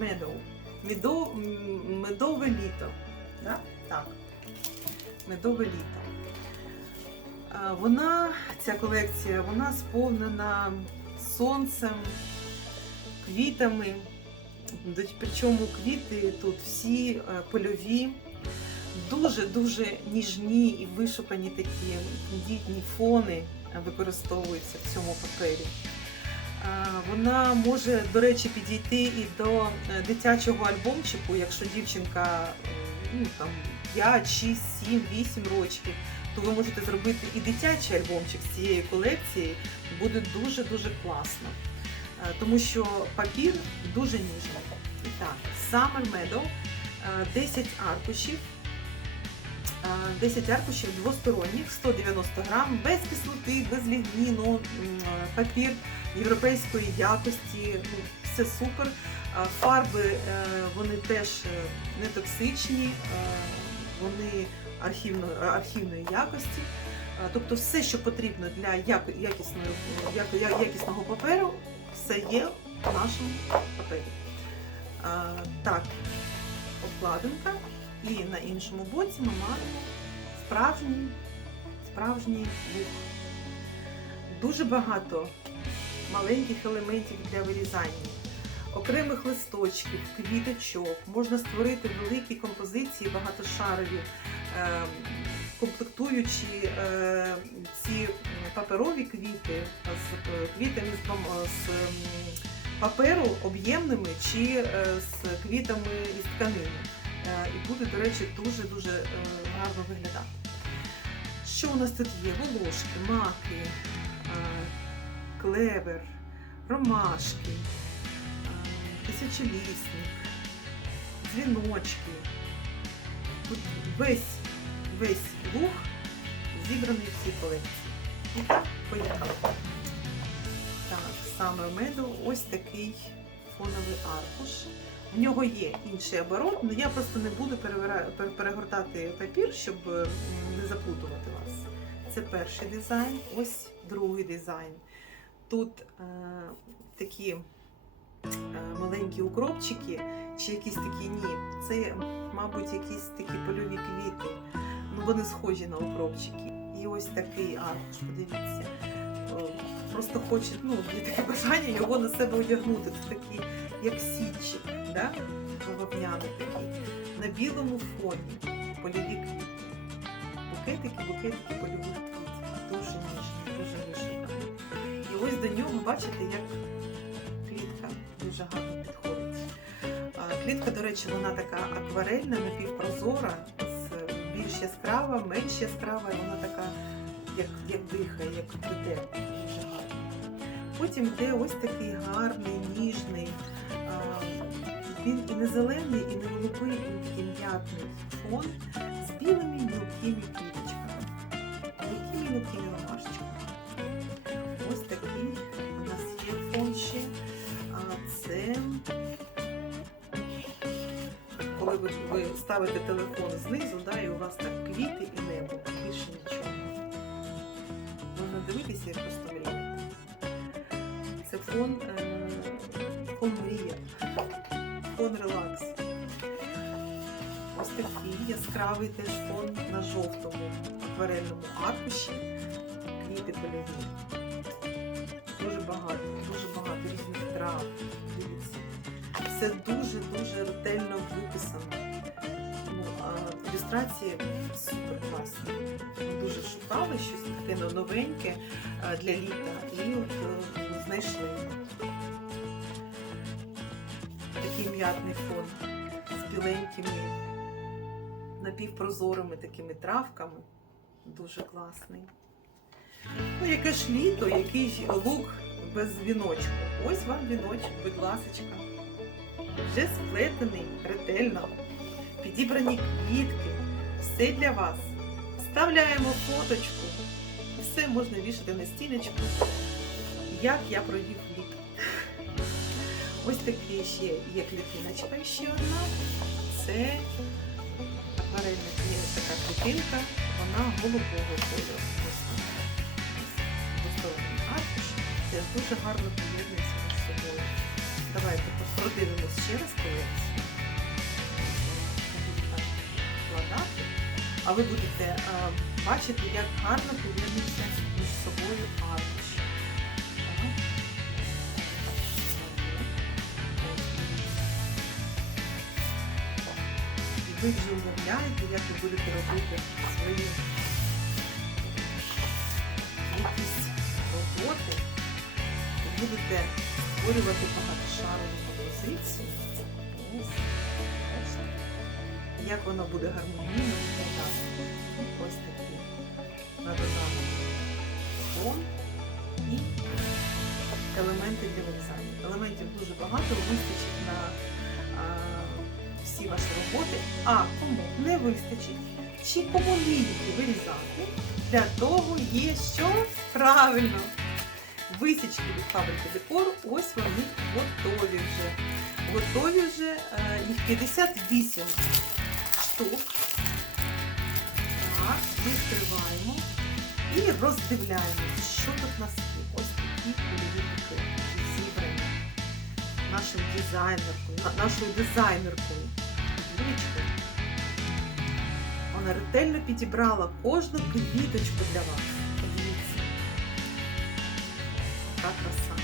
Meadow. Медов, медове літо. Да? Так. Медове літо. Вона, ця колекція, вона сповнена сонцем, квітами. Причому квіти тут всі е, польові, дуже-дуже ніжні і вишукані такі дітні фони е, використовуються в цьому папері. Е, Вона може, до речі, підійти і до е, дитячого альбомчику, якщо дівчинка е, ну, там, 5, 6, 7, 8 років, то ви можете зробити і дитячий альбомчик з цієї колекції. Буде дуже-дуже класно. Тому що папір дуже ніжний. І так, Summer Meadow, е, 10 аркушів. Е, 10 аркушів двосторонніх, 190 грам, без кислоти, без лігніну, папір європейської якості, ну, все супер. Е, Фарби е, вони теж е, не токсичні, вони архівної, архівної якості. Тобто все, що потрібно для як- якісної, як- я- якісного паперу, все є в нашому папері. Так, обкладинка. І на іншому боці ми маємо справжній, справжній лук. Дуже багато маленьких елементів для вирізання, окремих листочків, квіточок. Можна створити великі композиції багатошарові, е, комплектуючи е, ці паперові квіти з е, квітами з, бам- з м, паперу об'ємними чи з квітами із тканини. І буде, до речі, дуже-дуже гарно виглядати. Що у нас тут є? Волошки, маки, клевер, ромашки, тисячолісник, дзвіночки. Тут весь, весь луг зібраний в цій колекції. І так, поїхали. Так, саме меду ось такий фоновий аркуш. В нього є інший оборот, але я просто не буду перегортати папір, щоб не заплутувати вас. Це перший дизайн, ось другий дизайн. Тут е, такі е, маленькі укропчики, чи якісь такі ні. Це, мабуть, якісь такі польові квіти. Ну, вони схожі на укропчики. І ось такий аркуш, подивіться. Просто хоче, ну, є таке бажання його на себе одягнути. Це такий, як сітчик, да? бавовняний такий. На білому фоні польові квіти. Букетики, букетики польових квітів. До нього, бачите, як клітка дуже гарно підходить. Клітка, до речі, вона така акварельна, напівпрозора, більш яскрава, менш яскрава, і вона така, як, як дихає, як йде. Дуже гарно. Потім йде ось такий гарний, ніжний. Він і не зелений, і не голубий, він такий м'ятний фон з білими мілкими квіточками, мілкими мілкими ромашечками. Ви, ви ставите телефон знизу, да, і у вас так квіти і небо, більше нічого. Можна дивитися і просто мріяти. Це фон, е, фон мрія, фон релакс. Ось такий яскравий теж фон на жовтому акварельному аркуші. Квіти польові. Дуже багато, дуже багато різних трав. Все дуже-дуже ретельно виписано. Ну, а ілюстрації супер класні. Дуже шукали щось таке ну, новеньке для літа і от е, знайшли. Такий м'ятний фон з біленькими напівпрозорими такими травками. Дуже класний. Ну, яке ж літо, який ж лук без віночку. Ось вам віночок, будь ласочка. Вже сплетений ретельно. Підібрані квітки. Все для вас. Вставляємо фоточку. І все можна вішати на стіночку. Як я провів літо. Ось такі ще є клітиночка ще одна. Це акварельна така клітинка, вона голубого кольору. Ось аркуш. Теж дуже гарно собою. Давайте продивимось ще раз колекцію. Вкладати. А ви будете бачити, як гарно поєднуються між собою аркуші. Ви вже уявляєте, як ви будете робити свої якісь роботи, будете створювати багатошарову композицію. Як вона буде гармонійно виглядати. Ось такий на доданок фон і елементи для вирізання. Елементів дуже багато, вистачить на а, всі ваші роботи. А кому не вистачить, чи кому вирізати, для того є що правильно. Висічки від фабрики декору, ось вони готові вже. Готові вже е, їх 58 штук. Так, відкриваємо і роздивляємося, що тут у нас. Ось такі кольові зібрані нашим дизайнеркою, нашою дизайнеркою. Вона ретельно підібрала кожну квіточку для вас. Яка краса.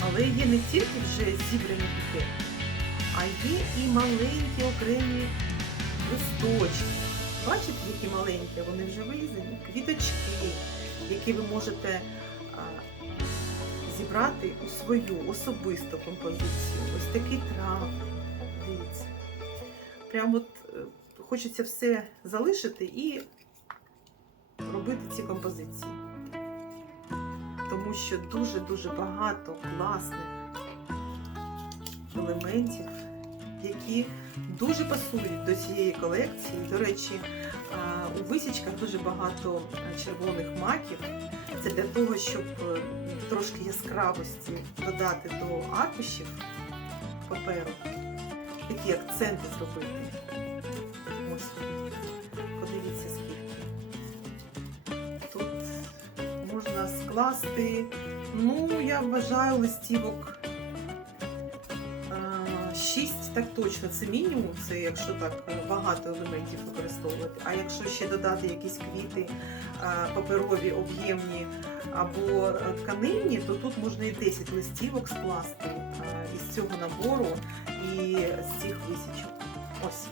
Але є не тільки вже зібрані букети, а є і маленькі окремі листочки. Бачите, які маленькі, вони вже вирізані. Квіточки, які ви можете а, зібрати у свою особисту композицію. Ось такі трави. Дивіться. Прямо от е, хочеться все залишити і робити ці композиції. Тому що дуже-дуже багато класних елементів, які дуже пасують до цієї колекції. До речі, у висічках дуже багато червоних маків. Це для того, щоб е, трошки яскравості додати до аркушів паперу. Такі акценти зробити. Можна ну, я вважаю, листівок 6, так точно, це мінімум, це якщо так е, багато елементів використовувати. А якщо ще додати якісь квіти е, паперові, об'ємні або е, тканинні, то тут можна і 10 листівок скласти е, із цього набору і з цих висічок. Ось.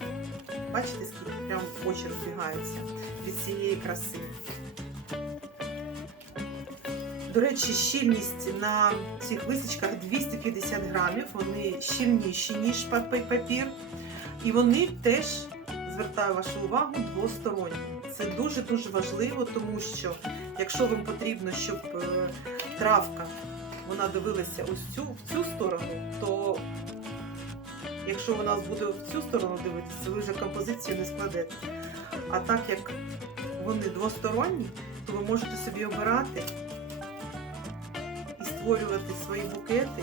Бачите, скільки прям очі розбігаються від цієї краси. До речі, щільність на цих висічках 250 грамів. Вони щільніші, ніж папір. І вони теж, звертаю вашу увагу, двосторонні. Це дуже-дуже важливо, тому що якщо вам потрібно, щоб е, травка вона дивилася ось цю, в цю сторону, то якщо вона буде в цю сторону дивитися, ви вже композицію не складете. А так як вони двосторонні, то ви можете собі обирати створювати свої букети,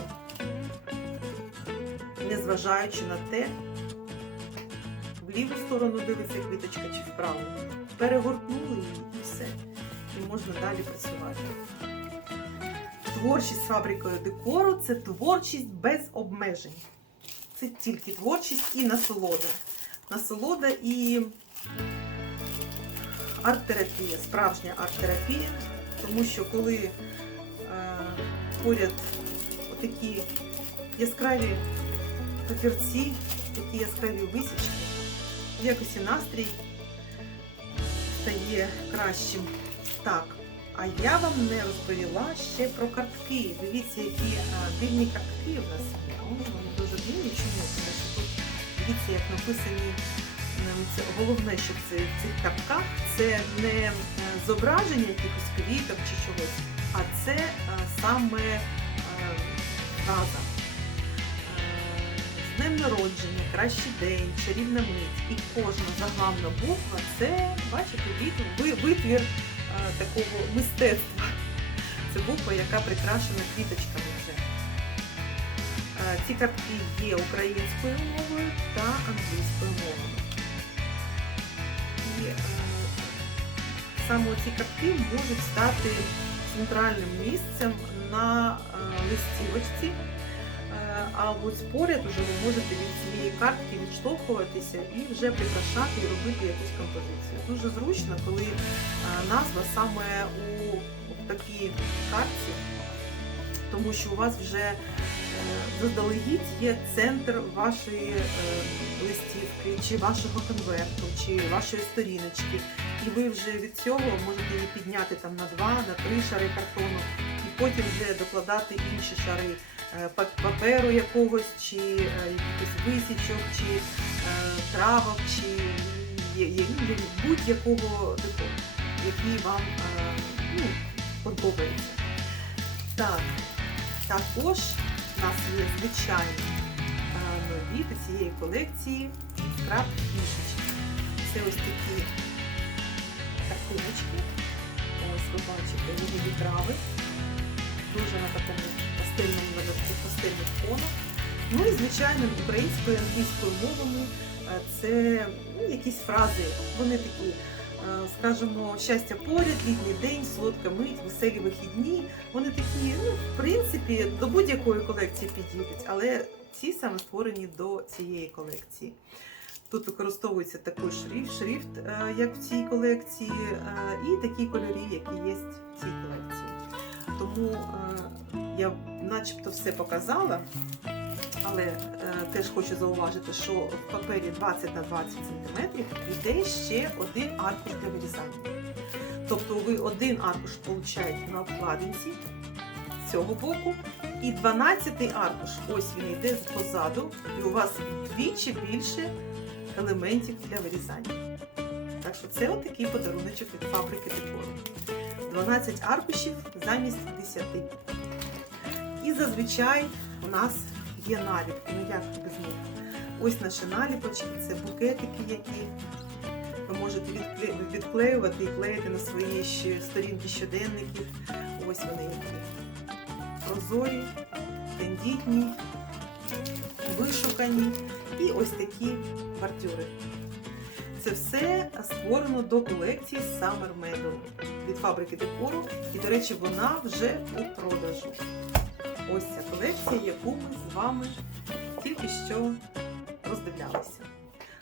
незважаючи на те, в ліву сторону дивиться квіточка чи вправо. Перегорнули її і все. І можна далі працювати. Творчість з фабрикою декору це творчість без обмежень. Це тільки творчість і насолода. Насолода і арт-терапія, справжня арт-терапія, тому що коли поряд такі яскраві папірці, такі яскраві висічки, якось і настрій стає кращим. Так, а я вам не розповіла ще про картки. Дивіться, які дивні картки в нас є. Вони дуже дивні. Чому? Тому що тут дивіться, як написані. ем, Це головне, що в цих картках це не е, зображення якихось квіток чи чогось, а це е, саме е, фраза. Е, З днем народження, кращий день, чарівна мить. І кожна заглавна буква це, бачите, витвір такого мистецтва. Це буква, яка прикрашена квіточками вже. Ці картки є українською мовою та англійською мовою. І саме ці картки можуть стати центральним місцем на е, листівочці, е, а ось поряд уже ви можете від цієї картки відштовхуватися і вже прикрашати і робити якусь композицію. Дуже зручно, коли е, назва саме у, такій картці, тому що у вас вже заздалегідь є центр вашої листівки, чи вашого конверту, чи вашої сторіночки. І ви вже від цього можете її підняти там на два, на три шари картону, і потім вже докладати інші шари е, паперу якогось, чи е, якихось висічок, чи е, травок, чи ну, будь-якого декору, який вам ну, подобається. Так, також у нас є звичайні нові до цієї колекції скраб книжечки. Це ось такі картиночки. Ось ви бачите вигляді трави. Дуже на такому пастельному вигляді, пастельних фонах. Ну і звичайно українською і англійською мовами е, це ну, якісь фрази. Вони такі, е, скажімо, щастя поряд, літній день, солодка мить, веселі вихідні. Вони такі, ну, в принципі, до будь-якої колекції підійдуть, але ці саме створені до цієї колекції. Тут використовується такий шрифт, шрифт е, як в цій колекції, е, і такі кольорі, які є в цій колекції. Тому е, я начебто все показала, але теж хочу зауважити, що в папері 20 на 20 см йде ще один аркуш для вирізання. Тобто ви один аркуш получаєте на обкладинці з цього боку, і 12-й аркуш, ось він йде позаду, і у вас вдвічі більше елементів для вирізання. Так що це отакий подаруночок від фабрики декору. 12 аркушів замість 10. І зазвичай у нас є наліпки, ну як без них. Ось наші наліпочки, це букетики, які ви можете відклеювати і клеїти на свої сторінки щоденників. Ось вони які. Прозорі, тендітні, вишукані і ось такі бордюри. Це все створено до колекції Summer Medal від фабрики декору. І, до речі, вона вже у продажу. Ось ця колекція, яку ми з вами тільки що роздивлялися.